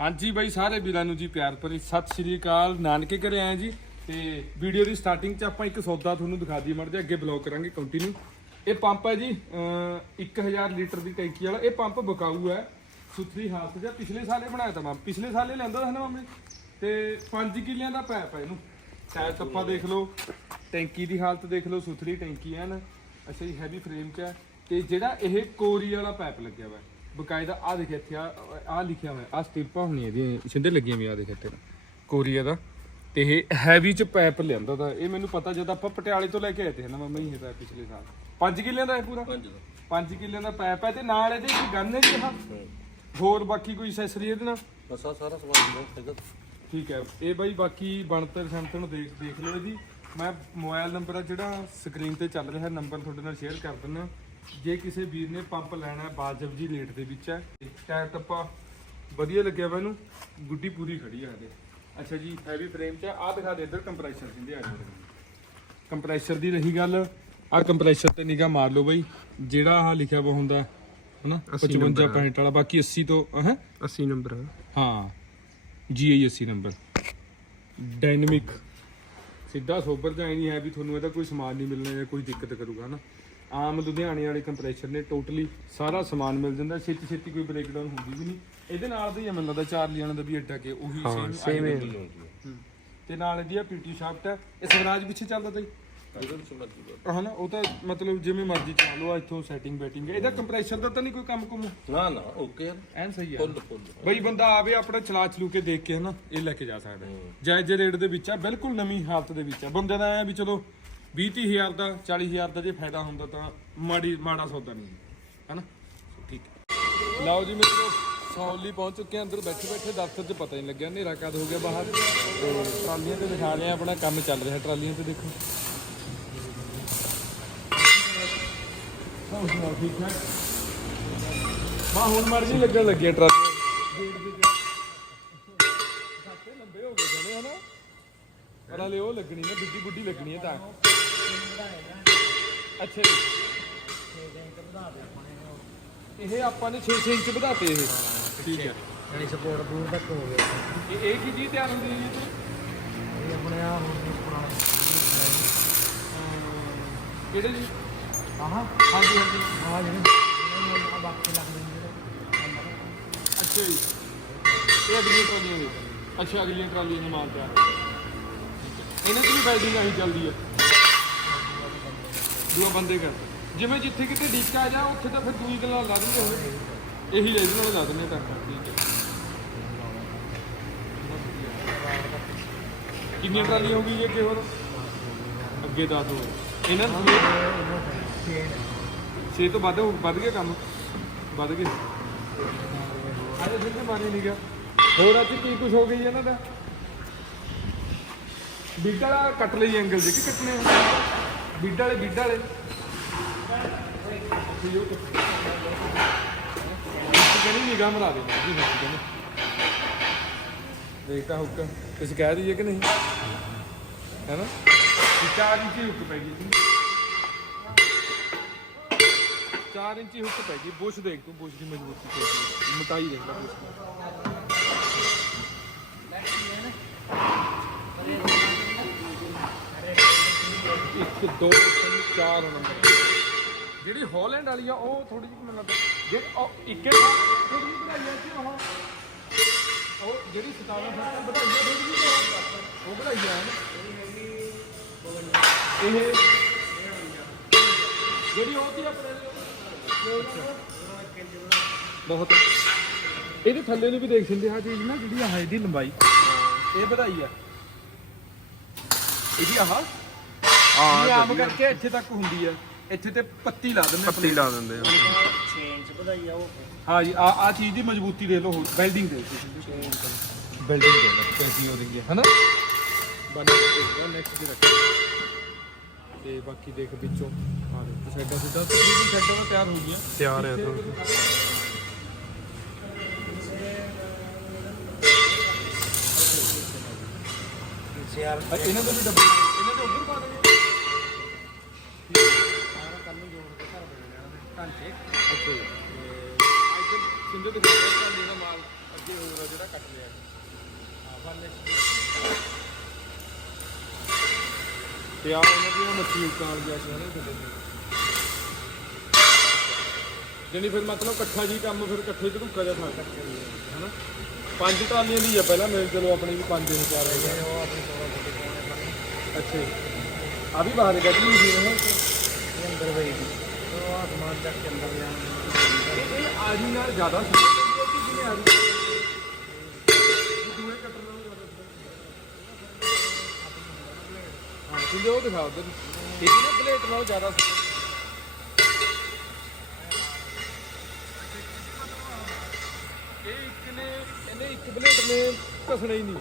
ਹਾਂਜੀ ਬਾਈ, ਸਾਰੇ ਵੀਰਾਂ ਨੂੰ ਜੀ ਪਿਆਰ ਭਰੀ ਸਤਿ ਸ਼੍ਰੀ ਅਕਾਲ। ਨਾਨਕੇ ਘਰੇ ਆਏ ਜੀ ਤੇ ਵੀਡੀਓ ਦੀ ਸਟਾਰਟਿੰਗ 'ਚ ਆਪਾਂ ਇੱਕ ਸੌਦਾ ਤੁਹਾਨੂੰ ਦਿਖਾ ਦਈਏ ਮੜ ਜੇ ਅੱਗੇ ਬਲੌਗ ਕਰਾਂਗੇ ਕੰਟੀਨਿਊ ਇਹ ਪੰਪ ਹੈ ਜੀ, ਅਹ 1000 ਲੀਟਰ ਦੀ ਟੈਂਕੀ ਵਾਲਾ। ਇਹ ਪੰਪ ਬਕਾਊ ਹੈ, ਸੁਥਰੀ ਹਾਲਤ 'ਚ ਹੈ। ਪਿਛਲੇ ਸਾਲੇ ਬਣਾਇਆ ਤਾਂ ਮੈਂ ਪਿਛਲੇ ਸਾਲੇ ਲੈਂਦਾ ਸੀ ਨਾ ਮੈਂ ਤੇ 5 ਕਿੱਲਿਆਂ ਦਾ ਪੈਪ ਹੈ ਇਹਨੂੰ। ਟਾਇਰ ਟੱਪਾ ਦੇਖ ਲਓ, ਟੈਂਕੀ ਦੀ ਹਾਲਤ ਦੇਖ ਲਓ, ਸੁਥਰੀ ਟੈਂਕੀ ਹੈ ਨਾ ਅੱਛਾ ਜੀ ਹੈਵੀ ਫਰੇਮ 'ਚ ਹੈ ਤੇ ਜਿਹੜਾ ਇਹ ਕੋਰੀ ਵਾਲਾ ਪੈਪ ਲੱਗਿਆ ਹੋਇਆ ਬਕਾਇਦਾ ਆ ਦੇਖਿਆ ਇੱਥੇ ਆ ਆ ਲਿਖਿਆ ਹੋਇਆ ਆ ਸਟਿੱਪਾਂ ਹੋਣੀਆਂ ਇਹਦੀਆਂ ਛਿੰਦੇ ਲੱਗੀਆਂ ਵੀ ਆ ਦੇਖ ਇੱਥੇ। ਕੋਰੀਆ ਦਾ। ਤੇ ਇਹ ਹੈਵੀ ਚ ਪਾਈਪ ਲਿਆਂਦਾ ਤਾਂ ਇਹ ਮੈਨੂੰ ਪਤਾ ਜਦ ਆਪਾਂ ਪਟਿਆਲੇ ਤੋਂ ਲੈ ਕੇ ਆਏ ਤੇ ਨਾ ਮੰਮਾ ਇਹ ਤਾਂ ਪਿਛਲੇ ਸਾਲ। 5 ਕਿੱਲਿਆਂ ਦਾ ਇਹ ਪੂਰਾ? 5 ਕਿੱਲਿਆਂ ਦਾ ਪਾਈਪ ਹੈ ਤੇ ਨਾਲ ਇਹਦੇ ਇੱਕ ਗੰਨ ਹੈ ਜੀ ਆਹ। ਹੋਰ ਬਾਕੀ ਕੋਈ ਐਕਸੈਸਰੀ ਇਹਦੇ ਨਾਲ? ਬਸ ਆਹ ਸਾਰਾ ਸਮਾਨ ਬਹੁਤ ਹੈਗਾ। ਠੀਕ ਹੈ। ਇਹ ਬਾਈ ਬਾਕੀ ਬਣਤਰ ਸੰਤਨ ਦੇਖ ਦੇਖ ਲਓ ਇਹਦੀ। ਮੈਂ ਮੋਬਾਈਲ ਨੰਬਰ ਆ ਜਿਹੜਾ ਸਕਰੀਨ ਤੇ ਚੱਲ ਰਿਹਾ ਨੰਬਰ ਤੁਹਾਡੇ ਨਾਲ ਸ਼ੇਅਰ ਕਰ ਦਿੰਦਾ। ਜੇ ਕਿਸੇ ਵੀਰ ਨੇ ਪੰਪ ਲੈਣਾ ਹੈ ਬਾਜਬ ਜੀ ਰੇਟ ਦੇ ਵਿੱਚ ਹੈ। ਟਾਇਰ ਟੱਪਾ ਵਧੀਆ ਲੱਗਿਆ ਵਾ ਇਹਨੂੰ। ਗੁੱਡੀ ਪੂਰੀ ਖੜੀ ਆ ਇਹਦੇ ਅੱਛਾ ਜੀ ਹੈਵੀ ਫਰੇਮ ਚ ਆ ਦਿਖਾ ਦੇ ਇੱਧਰ ਕੰਪਰੈਸ਼ਰ ਕਹਿੰਦੇ ਆ ਕੰਪਰੈਸ਼ਰ ਦੀ ਰਹੀ ਗੱਲ। ਆ ਕੰਪਰੈਸ਼ਰ ਤੇ ਨਿਗਾਹ ਮਾਰ ਲਓ ਬਾਈ। ਜਿਹੜਾ ਆ ਲਿਖਿਆ ਵਾ ਹੁੰਦਾ ਹਨਾ? 55 65 ਵਾਲਾ ਬਾਕੀ 80 ਤੋਂ ਹੈ? 80 ਨੰਬਰ ਹਾਂ। GI 80 number. ਡਾਇਨਾਮਿਕ ਸਿੱਧਾ ਸੋਬਰ ਜਾਂ ਨਹੀਂ ਹੈ ਵੀ ਤੁਹਾਨੂੰ ਇਹਦਾ ਕੋਈ ਸਮਾਨ ਨਹੀਂ ਮਿਲਣਾ ਜਾਂ ਕੋਈ ਦਿੱਕਤ ਕਰੂਗਾ ਨਾ ਆਮ ਲੁਧਿਆਣੇ ਵਾਲੇ ਕੰਪਰੈਸ਼ਰ ਨੇ ਟੋਟਲੀ ਸਾਰਾ ਸਮਾਨ ਮਿਲ ਜਾਂਦਾ ਛੇਤੀ ਛੇਤੀ ਕੋਈ ਬ੍ਰੇਕਡਾਊਨ ਹੁੰਦੀ ਵੀ ਨਹੀਂ। ਇਹਦੇ ਨਾਲ ਦਾ ਹੀ ਆ ਮੈਨੂੰ ਲੱਗਦਾ ਚਾਰ ਲਿਆਣਾ ਦਾ ਵੀ ਐਡਾ ਕਿ ਉਹੀ ਸੇਮ same ਹੈ। ਤੇ ਨਾਲ ਇਹਦੀ ਆ ਪੀਟੀ ਸ਼ਾਫਟ ਹੈ ਇਹ ਸਵਰਾਜ ਪਿੱਛੇ ਚੱਲਦਾ ਤਾਂ? ਇਹਦੇ ਵਿੱਚ ਮਰਜ਼ੀ ਬਸ ਹਨਾ ਉਹ ਤਾਂ ਮਤਲਬ ਜਿਵੇਂ ਮਰਜ਼ੀ ਚਲਾ ਲਓ ਇੱਥੋਂ ਸੈਟਿੰਗ ਬੈਟਿੰਗ ਇਹਦਾ ਕੰਪਰੈਸ਼ਰ ਦਾ ਤਾਂ ਨਹੀਂ ਕੋਈ ਕੰਮ ਕੁਮ ਨਾ ਨਾ ਓਕੇ ਐਨ ਸਹੀ ਹੈ ਫੁੱਲ ਫੁੱਲ। ਬਈ ਬੰਦਾ ਆਵੇ ਆਪਣਾ ਚਲਾ ਚਲੂ ਕੇ ਦੇਖ ਕੇ ਹਨਾ ਇਹ ਲੈ ਕੇ ਜਾ ਸਕਦਾ। ਹੈ। ਜਾਇਜ਼ ਰੇਟ ਦੇ ਵਿੱਚ ਆ ਬਿਲਕੁਲ ਨਵੀਂ ਹਾਲਤ ਦੇ ਵਿੱਚ ਆ। ਬੰਦੇ ਦਾ ਐ ਵੀ ਚਲੋ 20 ਹਜ਼ਾਰ ਦਾ 40 ਹਜ਼ਾਰ ਦਾ ਜੇ ਫਾਇਦਾ ਹੁੰਦਾ ਤਾਂ ਮਾੜੀ, ਮਾੜਾ ਸੌਦਾ ਨਹੀਂ ਹਨਾ? ਠੀਕ ਹੈ। ਲਓ ਜੀ ਮਿੱਤਰੋ ਸੌਲੀ ਪਹੁੰਚ ਚੁੱਕੇ ਹਾਂ। ਅੰਦਰ ਬੈਠੇ ਬੈਠੇ ਦਫ਼ਤਰ 'ਚ ਪਤਾ ਨਹੀਂ ਲੱਗਿਆ। ਹਨੇਰਾ ਕਦ ਹੋ ਗਿਆ ਬਾਹਰ? ਤੇ ਟਰਾਲੀਆਂ ਤੇ ਦਿਖਾ ਰਹੇ ਆ ਆਪਣਾ ਕੰਮ ਚੱਲ ਰਿਹਾ ਟਰਾਲੀਆਂ ਤੇ, ਦੇਖੋ। ਹੋਰ ਸੁਣਾਓ, ਠੀਕ ਠਾਕ? ਮਾ ਹੁਣ ਮਰਜ਼ੀ ਲੱਗਣ ਲੱਗੀ ਹੈ ਟਰਾਲੀ ਲੰਬੇ ਹੋ ਗਏ ਸੋਹਣੇ ਹਨਾ? ਪਰ ਹਲੇ ਉਹ ਲੱਗਣੀ ਨਾ ਬਿੱਡੀ ਬੁੱਢੀ ਲੱਗਣੀ ਹੈ ਤਾਂ। ਅੱਛਾ ਜੀ। ਇਹ ਆਪਾਂ ਨੇ 6-6 ਇੰਚ ਵਧਾਤੇ ਇਹ। ਠੀਕ ਹੈ। ਯਾਨੀ ਸਪੋਰਟ ਦੂਰ ਤੱਕ ਹੋ ਗਿਆ। ਇਹ ਇਹ ਕੀ ਚੀਜ਼ ਤਿਆਰ ਹੁੰਦੀ ਹੈ ਜੀ ਤੋਂ? ਇਹ ਆਪਣੇ ਆ ਹੁਣ ਪੁਰਾਣਾ ਕਿਹੜੇ ਜੀ? ਆਹ। ਹਾਂਜੀ ਹਾਂਜੀ। ਆ ਜਿਹੜੇ ਆ ਬਾਕੀ ਲੱਗ ਜਾਂਦੇ ਅੱਛਾ ਜੀ। ਇਹ ਅਗਲੀਆਂ ਟਰਾਲੀਆਂ ਦੇ ਅੱਛਾ ਅਗਲੀਆਂ ਟਰਾਲੀਆਂ ਦਾ ਮਾਲ ਤਿਆਰ। ਇਹਨਾਂ 'ਚ ਵੀ ਵੈਲਡਿੰਗ ਆਹੀ ਚੱਲਦੀ ਹੈ। ਦੂਆ ਬੰਦੇ ਕਰ ਜਿਵੇਂ ਜਿੱਥੇ ਕਿਤੇ ਡੀਕਾ ਜਾ, ਉੱਥੇ ਤਾਂ ਫਿਰ ਦੂਈ ਗੱਲਾਂ ਲਾ ਦਿੰਦੇ ਹੋਏ ਇਹੀ ਲੈ ਇਹਨਾਂ ਲਾ ਦਿੰਦੇ ਤਾਂ ਠੀਕ ਹੈ। ਕਿੰਨੀਆਂ ਟਰਾਲੀਆਂ ਹੋ ਗਈ ਜੀ ਅੱਗੇ ਅੱਗੇ 10 ਹੋਰ। ਇਹਨਾਂ ਨੂੰ ਛੇ? ਤੋਂ ਵੱਧ ਵੱਧ ਗਿਆ ਕੰਮ? ਵੱਧ ਗਏ। ਅਰੇ ਜਿੰਨੇ ਮਾਰੀ ਨਹੀਂ ਗਿਆ। ਹੋਰ ਅੱਜ ਕੀ ਕੁਝ ਹੋ ਗਈ ਇਹਨਾਂ ਦਾ? ਬਿੱਡ ਕੱਟ ਲਈ ਐਂਗਲ ਜੇ ਕਿ ਕੱਟਨੇ ਆ? ਬਿੱਡ ਵਾਲੇ ਬਿੱਡ ਵਾਲੇ। ਠੀਕ ਨਿਗਾਹ ਮਰਾ ਦੇ। ਜੀ, ਕਹਿੰਦੇ। ਦੇਖਤਾ ਹੁੱਕ। ਤੁਸੀਂ ਕਹਿ ਦਈਏ ਕਿ ਨਹੀਂ? ਹੈ ਨਾ? ਚਾਰ ਇੰਚੀ ਹੁੱਕ ਪੈ ਗਈ। ਸੀ 4 ਇੰਚੀ ਹੁੱਕ ਪੈ ਗਈ। ਬੁਸ਼ ਦੇਖ ਤੂੰ ਬੁਸ਼ ਦੀ ਮਜ਼ਬੂਤੀ ਦੇਖ। ਮੋਟਾਈ ਦੇਖ ਲੈ ਬੁਸ਼ ਦੀ। ਇੱਕ, ਦੋ, ਤਿੰਨ, ਚਾਰ ਨੰਬਰ ਜਿਹੜੀ ਹਾਲੈਂਡ ਵਾਲੀ ਆ, ਉਹ ਥੋੜੀ ਜਿਹੀ ਮੈਨੂੰ ਲੱਗਦਾ ਜਿਹੜੀ ਉਹ ਇੱਕੇ ਥੋੜੀ ਜਿਹੀ ਬਣਾਈ ਆ ਕਿ ਉਹ ਉਹ ਜਿਹੜੀ 57 ਫੁੱਟ ਬਣਾਈ ਆ ਥੋੜੀ ਜਿਹੀ ਉਹ- ਬਣਾਈ ਆ। ਇਹ ਜਿਹੜੀ ਉਹ ਦੀ ਆਪਣੇ ਬਹੁਤ ਇਹਦੇ ਥੱਲੇ ਨੂੰ ਵੀ ਦੇਖ ਸਕਦੇ ਹਾਂ ਚੀਜ਼ ਨਾ, ਜਿਹੜੀ ਆਹ ਇਹਦੀ ਲੰਬਾਈ। ਇਹ ਵਧਾਈ ਆ। ਇਹਦੀ ਆਹ ਇਹ ਆਮ ਕਰਕੇ ਇੱਥੇ ਤੱਕ ਹੁੰਦੀ ਆ। ਇੱਥੇ ਤੇ ਪੱਤੀ ਲਾ ਦਿੰਦੇ ਪੱਤੀ ਲਾ ਦਿੰਦੇ ਆ। 6 ਇੰਚ ਵਧਾਈ ਆ ਉਹ। ਹਾਂ ਜੀ ਆ ਆ ਚੀਜ਼ ਦੀ ਮਜ਼ਬੂਤੀ ਦੇ ਲਓ ਬਿਲਡਿੰਗ ਦੇ ਬਿਲਡਿੰਗ ਦੇ ਲਓ ਕੈਸੀ ਹੋ ਰਹੀ ਹੈ ਹਨਾ? ਬਣ ਕੇ ਨੈਕਸਟ ਦੀ ਰੱਖ। ਤੇ ਬਾਕੀ ਦੇਖ ਵਿੱਚੋਂ। ਦੇ ਸਾਈਡਾਂ ਸਿੱਧਾ ਤਕਰੀਬਨ ਸਾਈਡਾਂ ਤਾਂ ਤਿਆਰ ਹੋ ਗਈਆਂ ਤਿਆਰ ਹੈ ਤਾਂ ਆ, ਇਹਨਾਂ ਦੇ ਵੀ ਡੱਬੇ ਇਹਨਾਂ ਦੇ ਉੱਧਰ ਪਾ ਦੇਣੇ ਢਾਂਚੇ ਅੱਛਾ ਜੀ ਤੇ ਅੱਜ ਸਿੰਦੇ ਦਿਖਾ ਰਿਹਾ ਦਾ ਮਾਲ ਅੱਗੇ ਹੋਰ ਆ ਜਿਹੜਾ ਕੱਟ ਲਿਆ। ਹਾਂ ਬਾਲੇ ਤੇ ਆ ਇਹਨਾਂ ਦੀਆਂ ਮੱਛੀ ਉਤਾਰ ਗਿਆ ਸੀ ਹਨਾ ਥੱਲੇ ਤੇ ਜਣੀ ਫਿਰ ਮਤਲਬ ਇਕੱਠਾ ਜੀ ਕੰਮ ਫਿਰ ਇਕੱਠੇ ਚ ਰੁਕਾ ਜਾ ਸਕਦਾ ਹਨਾ? ਪੰਜ ਟਰਾਲੀਆਂ ਦੀ ਆ ਪਹਿਲਾਂ ਮੇਰੇ ਚਲੋ ਆਪਣੀ ਵੀ ਪੰਜ ਦਿਨ ਤਿਆਰ ਹੋ ਉਹ ਆਪਣੀ ਤੋੜਾ ਫੋਟੀ ਪਾਉਣੇ ਪਾਣੀ ਅੱਛਾ। ਆ ਵੀ ਬਾਹਰ ਸੀ ਇਹ ਇਹ ਅੰਦਰ ਵਈ ਦੀ ਉਹ ਆ ਸਮਾਨ ਚੱਕ ਕੇ ਅੰਦਰ ਲਿਆਉਣਾ ਇਹ ਆਜੀ ਨਾਲ ਜ਼ਿਆਦਾ ਸੀ ਕਿ ਜਿਵੇਂ ਆਜੀ ਦੂਏ ਕੱਟਣ ਨਾਲ ਜ਼ਿਆਦਾ ਹਾਂ ਤੁਸੀਂ ਉਹ ਦਿਖਾਓ ਉਧਰ ਇਹ ਨਾ ਪਲੇਟ ਨਾਲ ਜ਼ਿਆਦਾ ਇਹ ਇੱਕ ਨੇ ਇਹਨੇ ਇੱਕ ਪਲੇਟ ਨੇ ਘਸਣਾ ਹੀ ਨਹੀਂ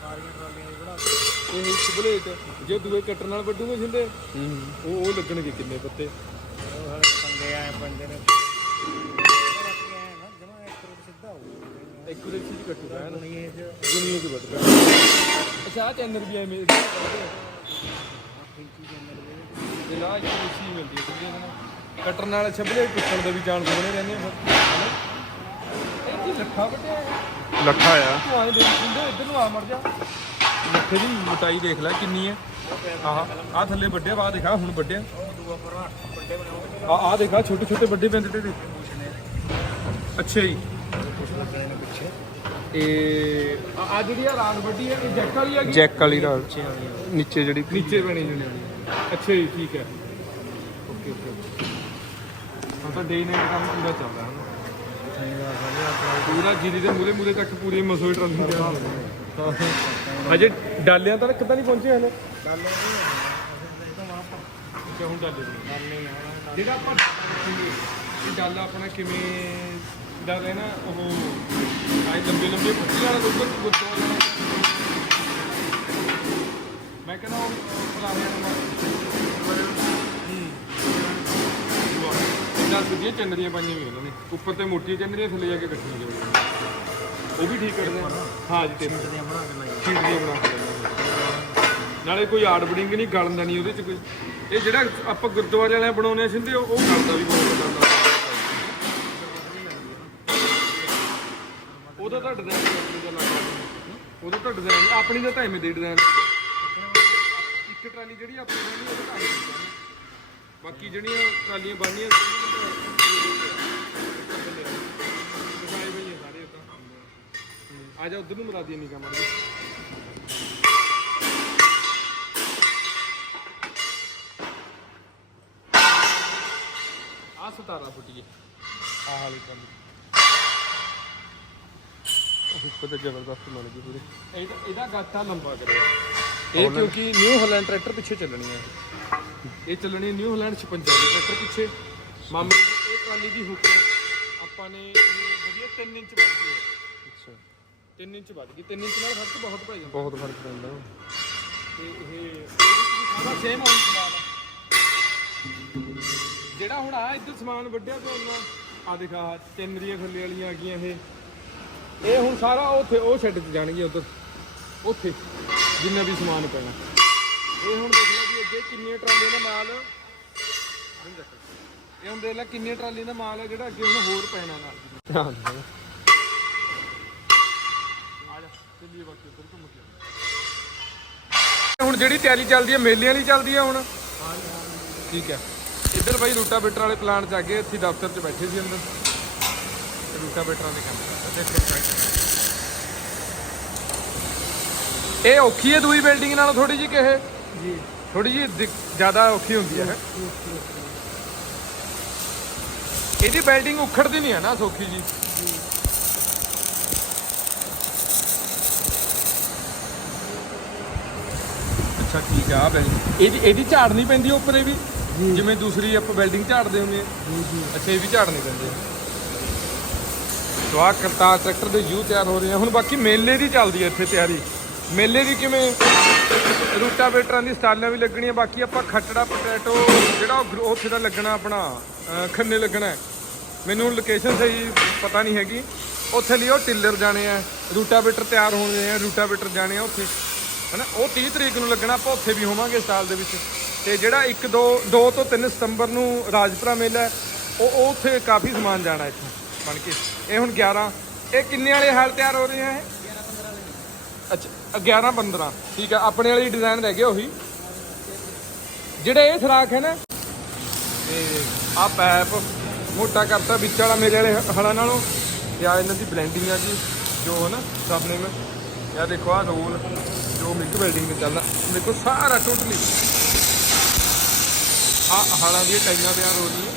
ਸਾਰੀਆਂ ਟਰਾਲੀਆਂ ਬਣਾ ਇਹ ਇੱਕ ਪਲੇਟ ਜੇ ਦੂਏ ਕੱਟਣ ਨਾਲ ਵੱਡੂਗੇ ਜਿੰਦੇ ਉਹ ਉਹ ਲੱਗਣਗੇ ਕਿੰਨੇ ਪੱਤੇ। ਪੰਗੇ ਆਏ ਪੰਗੇ ਨੇ ਇੱਕ ਦੇ ਚੀਜ਼ ਕੱਟੂਗਾ ਹੈ ਨਾ ਦੁਨੀਆ ਦੀ ਵੱਡਦਾ ਅੱਛਾ ਆ ਚੈਨਲ ਵੀ ਐਵੇਂ ਦੇ ਦੇ ਨਾ ਜਿਹੜੀ ਮਿੱਛੀ ਮਿਲਦੀ ਹੈ ਇਹਨਾਂ ਕੱਟਣ ਨਾਲ ਛਬਲੇ ਟੁੱਟਣ ਦਾ ਵੀ ਚਾਂਸ ਬਣੇ ਰਹਿੰਦੇ ਆ ਫਿਰ? ਇਹ ਲੱਖਾ ਹੈ ਲੱਖਾ ਆ। ਤੂੰ ਆਏ ਸਿੰਦੇ ਇੱਧਰ ਨੂੰ ਆ ਮਰ ਜਾ। ਲੱਖੇ ਦੀ ਮੋਟਾਈ ਦੇਖ ਲੈ ਕਿੰਨੀ ਹੈ। ਆਹ ਆ ਥੱਲੇ ਵੱਡਿਆ ਵਾ ਦੇਖਾ ਹੁਣ ਵੱਡੇ ਆ ਆ ਦੇਖਾ ਛੋਟੇ ਛੋਟੇ ਵੱਡੇ ਪੈਂਦੇ ਤੇ ਅੱਛਾ ਜੀ। ਇਹ ਆ ਜਿਹੜੀ ਆ ਰਾਤ ਵੱਡੀ ਹੈ ਇਹ ਜੈਕ ਵਾਲੀ ਆ ਗਈ ਜੈਕ ਵਾਲੀ ਵਾਲੀ ਨੀਚੇ ਜਿਹੜੀ ਨੀਚੇ ਬਣੀ ਜਣੇ ਅੱਛਾ ਜੀ ਠੀਕ ਹੈ। Okay okay. ਹੁਣ ਤਾਂ ਡੇ ਨਾਈਟ ਕੰਮ ਪੂਰਾ ਚੱਲਦਾ ਹੈ ਨਾ। ਪੂਰਾ ਜੀਰੀ ਦੇ ਮੂਲੇ ਮੂਲੇ ਤੱਕ ਪੂਰੀ ਮਸੋਈ ਟਰਾਲੀ ਹਾਂ। ਅਜੇ ਡਾਲਿਆਂ ਤੱਕ ਤਾਂ ਨਹੀਂ ਪਹੁੰਚੇ ਹਲੇ? ਚੱਲ ਹੁਣ ਡਾਲੇ ਦੇ। ਜਿਹੜਾ ਆਪਾਂ ਦੇਖਾਂਗੇ ਇਹ ਡਾਲਾ ਆਪਣਾ ਕਿਵੇਂ ਦਾ ਰਹਿਣਾ ਉਹ ਆਏ ਲੰਬੇ ਲੰਬੇ ਪੱਟੀ ਵਾਲਾ ਦੁੱਧ ਗੁੱਤੋਂ ਮੈਂ ਕਹਿੰਦਾ ਉਹ ਫਲਾਣਿਆਂ ਨੂੰ। ਹੂੰ। ਇਹਨਾਂ ਸੁਧੀਆਂ ਚੰਨਰੀਆਂ ਪਾਈਆਂ ਵੀ ਉਹਨਾਂ ਨੇ। ਉੱਪਰ ਤੇ ਮੋਟੀਆਂ ਚੰਨਰੀਆਂ ਥੱਲੇ ਜਾ ਕੇ ਕੱਟੀਆਂ ਜਾਂਦੀਆਂ ਉਹ ਵੀ ਠੀਕ ਕਰਦੇ। ਆ ਹਾਂ ਜੀ ਤੇ ਦੀਆਂ ਬਣਾ ਕੇ ਬਣਾ ਕੇ ਲੈਂਦੇ ਆ। ਨਾਲੇ ਕੋਈ ਆੜ ਬੜਿੰਗ ਨਹੀਂ ਗਲਣ ਦਾ ਨਹੀਂ ਉਹਦੇ ਚ ਕੋਈ। ਇਹ ਜਿਹੜਾ ਆਪਾਂ ਗੁਰਦੁਆਰੇ ਵਾਲਿਆਂ ਬਣਾਉਂਦੇ ਆ ਸਿੰਧੇ ਉਹ ਗਲਦਾ ਵੀ ਬਹੁਤ ਜ਼ਿਆਦਾ ਉਹਦਾ ਤਾਂ ਡਿਜ਼ਾਈਨ ਆਪਣੀ ਦਾ ਲੱਗਦਾ ਉਹਦਾ ਤਾਂ ਡਿਜ਼ਾਈਨ ਆਪਣੀ ਦਾ ਤਾਂ ਐਵੇਂ ਦੇ ਡਿਜ਼ਾਈਨ ਇੱਕ ਟਰਾਲੀ ਜਿਹੜੀ ਆਪਣੀ ਉਹਦਾ ਤਾਂ। ਬਾਕੀ ਜਿਹੜੀਆਂ ਟਰਾਲੀਆਂ ਬਣਨੀਆਂ ਆ ਜਾ ਉਧਰ ਨੂੰ ਮਰਾ ਦੀ ਨਿਕਾ ਮਾਰ ਆ 17 ਫੁੱਟੀ ਆ ਹਾਲੀ ਕੰਮ। ਉੱਪਰ ਤੇ ਜ਼ਬਰਦਸਤ ਮਿਲ ਗਈ ਪੂਰੀ। ਇਹਦਾ ਇਹਦਾ ਗਾਟਾ ਲੰਬਾ ਕਰਿਆ ਇਹ ਕਿਉਂਕਿ ਨਿਊ ਹਾਲੈਂਡ ਟਰੈਕਟਰ ਪਿੱਛੇ ਚੱਲਣੀ ਹੈ। ਇਹ ਚੱਲਣੀ ਨਿਊ ਹਾਲੈਂਡ 56 ਦੇ ਟਰੈਕਟਰ ਪਿੱਛੇ। ਮਾਮੇ ਇਹ ਟਰਾਲੀ ਦੀ ਹੁੱਕ ਆਪਾਂ ਨੇ ਵਧੀਆ 3 ਇੰਚ ਵੱਧ ਗਈ ਹੈ। ਅੱਛਾ। 3 ਇੰਚ ਵੱਧ ਗਈ। 3 ਇੰਚ ਨਾਲ ਫ਼ਰਕ ਬਹੁਤ ਪੈ ਜਾਂਦਾ। ਬਹੁਤ ਫ਼ਰਕ ਪੈਂਦਾ। ਤੇ ਇਹ ਇਹਦੇ 'ਚ ਵੀ ਸਾਰਾ ਸੇਮ ਆਉਂ ਸਮਾਨ ਆ। ਜਿਹੜਾ ਹੁਣ ਆ ਇੱਧਰ ਸਮਾਨ ਵੱਢਿਆ ਪਿਆ ਉਹਨਾਂ ਆ ਦਿਖਾ ਚੈਨਰੀਆਂ ਥੱਲੇ ਵਾਲੀਆਂ ਆ ਗਈਆਂ ਇਹ। ਇਹ ਹੁਣ ਸਾਰਾ ਉੱਥੇ ਉਹ ਸ਼ੈੱਡ 'ਚ ਜਾਣਗੇ ਉੱਧਰ। ਉੱਥੇ ਜਿੰਨਾ ਵੀ ਸਮਾਨ ਪੈਣਾ। ਇਹ ਹੁਣ ਦੇਖ ਲਓ ਵੀ ਅੱਗੇ ਕਿੰਨੀਆਂ ਟਰਾਲੀਆਂ ਦਾ ਮਾਲ। ਇਹ ਹੁਣ ਦੇਖ ਲੈ ਕਿੰਨੀਆਂ ਟਰਾਲੀਆਂ ਦਾ ਮਾਲ ਹੈ ਜਿਹੜਾ ਅੱਗੇ ਹੁਣ ਹੋਰ ਪੈਣਾ ਨਾਲ। ਜਾ ਚੱਲੀਏ ਬਾਕੀ ਉੱਧਰ ਘੁੰਮ ਕੇ ਹੁਣ ਜਿਹੜੀ ਤਿਆਰੀ ਚੱਲਦੀ ਹੈ ਮੇਲਿਆਂ ਦੀ ਚੱਲਦੀ ਹੈ ਹੁਣ? ਠੀਕ ਹੈ। ਇੱਧਰ ਬਾਈ ਰੂਟਾ ਬੇਟਰ ਵਾਲੇ ਪਲਾਂਟ 'ਚ ਅੱਗੇ ਇੱਥੇ ਦਫ਼ਤਰ 'ਚ ਬੈਠੇ ਸੀ ਅੰਦਰ। ਰੂਟਾ ਬੇਟਰਾਂ ਦੇ ਕੰਮ ਇਹ ਔਖੀ ਹੈ ਦੂਈ ਬਿਲਡਿੰਗ ਨਾਲੋਂ ਥੋੜੀ ਜਿਹੀ ਕਿਹੇ ਜੀ। ਥੋੜੀ ਜਿਹੀ ਜ਼ਿਆਦਾ ਔਖੀ ਹੁੰਦੀ ਹੈ। ਇਹਦੀ ਬਿਲਡਿੰਗ ਉਖੜਦੀ ਨਹੀਂ ਹੈ ਨਾ ਸੌਖੀ ਜੀ। ਅੱਛਾ ਠੀਕ ਆ ਬੈਲ ਇਹਦੀ ਇਹਦੀ ਝਾੜ ਨਹੀਂ ਪੈਂਦੀ ਉੱਪਰ ਇਹ ਵੀ ਜਿਵੇਂ ਦੂਸਰੀ ਆਪਾਂ ਬਿਲਡਿੰਗ ਝਾੜਦੇ ਹੁੰਦੇ ਆ। ਅੱਛਾ ਇਹ ਵੀ ਝਾੜ ਨਹੀਂ ਪੈਂਦੇ ਸੋ ਆਹ ਕਰਤਾ ਟਰੈਕਟਰ ਦੇ ਯੂ ਤਿਆਰ ਹੋ ਰਹੇ ਆ। ਹੁਣ ਬਾਕੀ ਮੇਲੇ ਦੀ ਚੱਲਦੀ ਹੈ ਇੱਥੇ ਤਿਆਰੀ। ਮੇਲੇ ਦੀ ਕਿਵੇਂ? ਰੂਟਾਵੇਟਰਾਂ ਦੀ ਸਟਾਲਾਂ ਵੀ ਲੱਗਣੀਆਂ ਬਾਕੀ ਆਪਾਂ ਖੱਟੜਾ ਪੋਟੈਟੋ ਜਿਹੜਾ ਉਹ ਗਰੋ- ਉੱਥੇ ਦਾ ਲੱਗਣਾ ਆਪਣਾ ਅਹ ਖੰਨੇ ਲੱਗਣਾ। ਹੈ। ਮੈਨੂੰ ਲੋਕੇਸ਼ਨ ਸਹੀ ਪਤਾ ਨਹੀਂ ਹੈਗੀ। ਉੱਥੇ ਲਈ ਉਹ ਟਿੱਲਰ ਜਾਣੇ ਆ। ਰੂਟਾਵੇਟਰ ਤਿਆਰ ਹੋਣੇ ਆ ਰੂਟਾਵੇਟਰ ਜਾਣੇ ਆ ਉੱਥੇ। ਹਨਾ ਉਹ 30 ਤਰੀਕ ਨੂੰ ਲੱਗਣਾ ਆਪਾਂ ਉੱਥੇ ਵੀ ਹੋਵਾਂਗੇ ਸਾਲ ਦੇ ਵਿੱਚ। ਤੇ ਜਿਹੜਾ 1 2 2 ਤੋਂ 3 ਸਤੰਬਰ ਨੂੰ ਰਾਜਪੁਰਾ ਮੇਲਾ ਹੈ, ਉਹ ਉਹ ਉੱਥੇ ਕਾਫੀ ਸਮਾਨ ਜਾਣਾ ਇੱਥੋਂ ਬਣ ਕੇ। ਇਹ ਹੁਣ 11 ਇਹ ਕਿੰਨੇ ਵਾਲੇ ਹਾਲ ਤਿਆਰ ਹੋ ਰਹੇ ਆ ਇਹ? ਅੱਛਾ 11 15 ਠੀਕ ਆ ਆਪਣੇ ਵਾਲੀ ਡਿਜ਼ਾਈਨ ਰਹਿ ਗਿਆ ਉਹੀ। ਜਿਹੜੇ ਇਹ ਸਰਾਖ ਹੈ ਨਾ ਤੇ ਆ ਪੈਪ ਮੋਟਾ ਕਰਤਾ ਵਿੱਚ ਵਾਲਾ ਮੇਰੇ ਵਾਲੇ ਹਲਾਂ ਨਾਲੋਂ। ਜਾਂ ਇਹਨਾਂ ਦੀ ਬਲੈਂਡਿੰਗ ਆ ਜੀ ਜੋ ਹੈ ਨਾ ਸਾਹਮਣੇ ਮੈਂ। ਯਾ ਦੇਖੋ ਆ ਰੋਲ। ਜੋ ਮਿਕ ਬਿਲਡਿੰਗ ਤੇ ਚੱਲਦਾ ਦੇਖੋ ਸਾਰਾ ਟੋਟਲੀ ਆ ਹਲਾਂ ਦੀਆਂ ਟਾਈਆਂ ਤਿਆਰ ਹੋ ਰਹੀਆਂ।